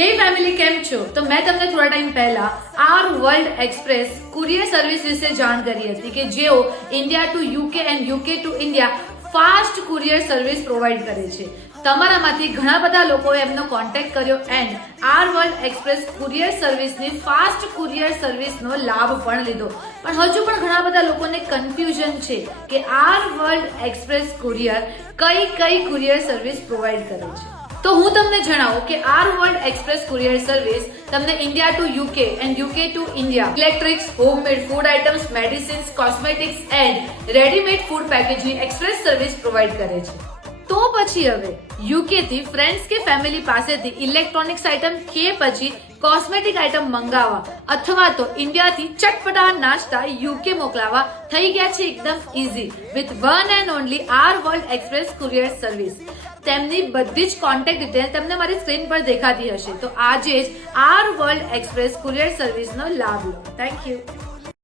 હે ફેમિલી કેમ છો? તો મેં તમને થોડા ટાઈમ પહેલા R world express courier service વિશે જાણ કરી હતી કે જેઓ India to UK and UK to India fast courier service provide કરે છે. તમારામાંથી ઘણા બધા લોકોએ એમનો કોન્ટેક્ટ કર્યો and R world express courier સર્વિસની ફાસ્ટ કુરિયર સર્વિસનો લાભ પણ લીધો. પણ હજુ પણ ઘણા બધા લોકોને કન્ફ્યુઝન છે કે આર વર્લ્ડ એક્સપ્રેસ કુરિયર કઈ કુરિયર સર્વિસ પ્રોવાઈડ કરે છે. તો હું તમને જણાવું કે R world express courier service તમને India to UK and UK to India electrics, homemade food items, medicines, cosmetics and readymade food પેકેજની એક્સપ્રેસ સર્વિસ પ્રોવાઈડ કરે છે. તો પછી હવે યુકે થી ફ્રેન્ડ્સ કે ફેમિલી પાસેથી ઇલેક્ટ્રોનિક્સ આઇટમ કે પછી કોસ્મેટિક આઇટમ મંગાવવા અથવા તો ઇન્ડિયાથી ચટપટા નાસ્તા યુકે મોકલાવા થઈ ગયા છે એકદમ easy with one and only R world express courier service. તેમની બધી જ કોન્ટેક્ટ ડિટેલ તમને મારી સ્ક્રીન પર દેખાતી હશે. તો આજે જ આર વર્લ્ડ એક્સપ્રેસ કુરિયર સર્વિસનો લાભ લો. Thank you.